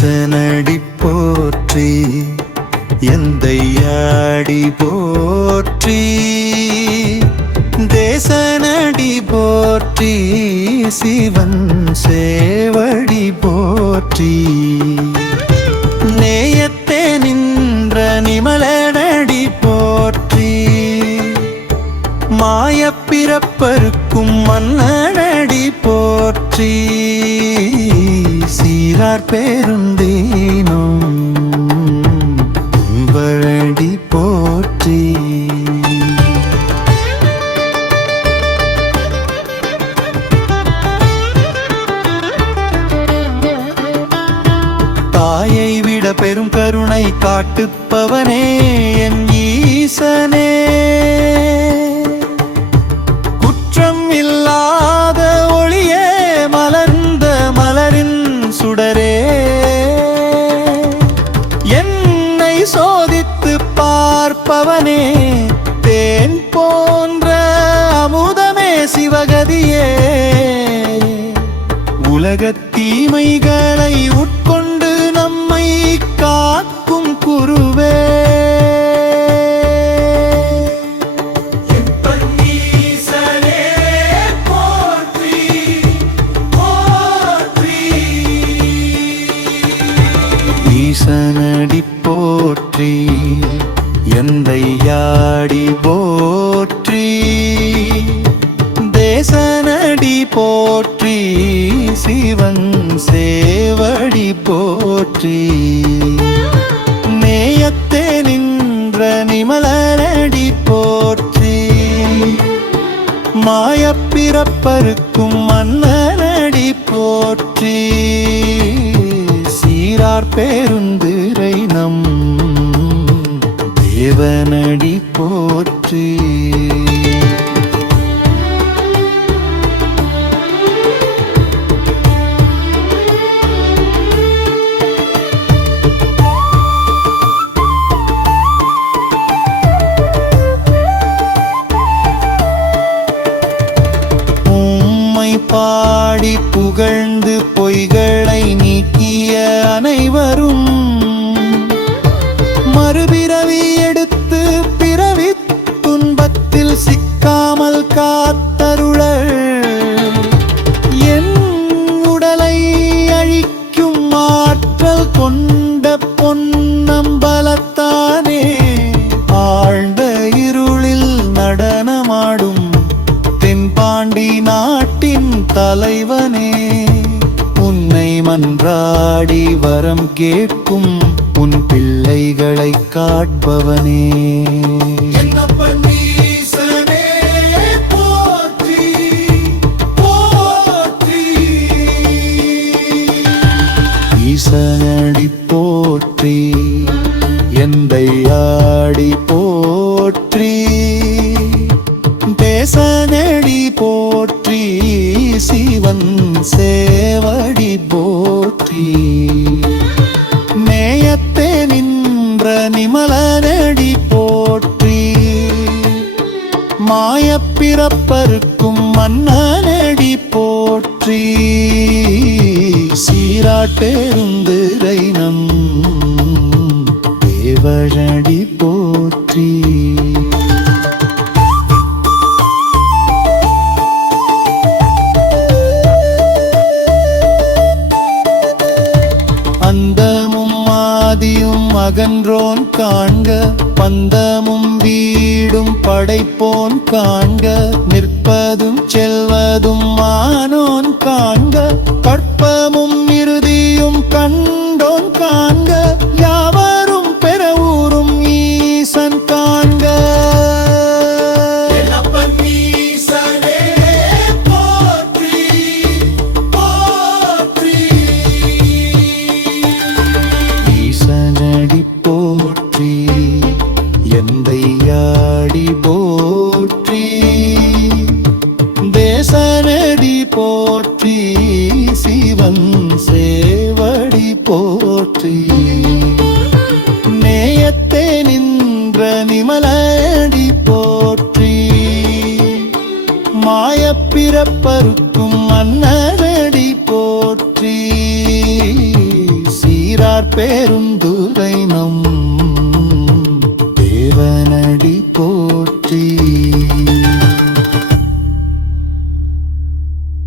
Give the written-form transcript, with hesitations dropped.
ஈசனடி போற்றி எந்தையாடி போற்றி தேசனடி போற்றி சிவன் சேவடி போற்றி நேயத்தே நின்ற நிமலனடி போற்றி மாயப்பிறப்பருக்கும் மன்னனடி போற்றி சீரார் பேருந்தீனும் கும்பழடி போற்றி தாயை விட பெரும் கருணை காட்டுப்பவனே என் ஈசனே குற்றம் இல்லாத ஒளியே மலர்ந்த மலரின் சுடரே என்னை சோதித்து பார்ப்பவனே தேன் போன்ற அமுதமே சிவகதியே உலகத் தீமைகளை உட்கொண்டு நம்மை காக்கும் குருவே ஈசனடி போற்றி எந்தையாடி போற்றி தேசனடி போற்றி சிவன் சேவடி போற்றி நேயத்தே நின்ற நிமலனடி போற்றி மாயப்பிறப்பருக்கும் மன்னனடி போற்றி சீரார் பேருந்திரை நம் தேவனடி போற்றி பாடி புகழ்ந்து பொய்களை நீக்கிய அனைவரும் மறுபிறவி எடுத்து பிறவி துன்பத்தில் சிக்காமல் காத்தருள என் உடலை அழிக்கும் ஆற்றல் கொண்ட பொன்னம்பலத்தானே ஆழ்ந்த இருளில் நடனமாடும் தென்பாண்டி நாட்டின் தலைவனே உன்னை மன்றாடி வரம் கேட்கும் உன் பிள்ளைகளை காட்பவனே ஈசனடி போற்றி எந்தையாடி போற்றி தேசனடி போற்றி சிவன் சேவடி போற்றி நேயத்தே நின்ற நிமலனடி போற்றி மாயப்பிறப்பருக்கும் மன்னனடி போற்றி சீராட்டெருந்திரை நம் தேவனடி போற்றி அந்தமும் ஆதியும் அகன்றோன் காண்க பந்தமும் வீடும் படைப்போன் காண்க நிற்பதும் செல்வதும் ஆனோன் காண்க கற்பமும் இறுதியும் கண்டோன் காண்க யாவரும் பெறவூரும் ஈசன் காண்க போற்றி எந்தையாடி போற்றி தேசனடி போற்றி சிவன் சேவடி போற்றி நேயத்தே நின்ற நிமலடி போற்றி மாயப்பிறப்பருக்கும் மன்னனடி போற்றி பெருந்துரை நம்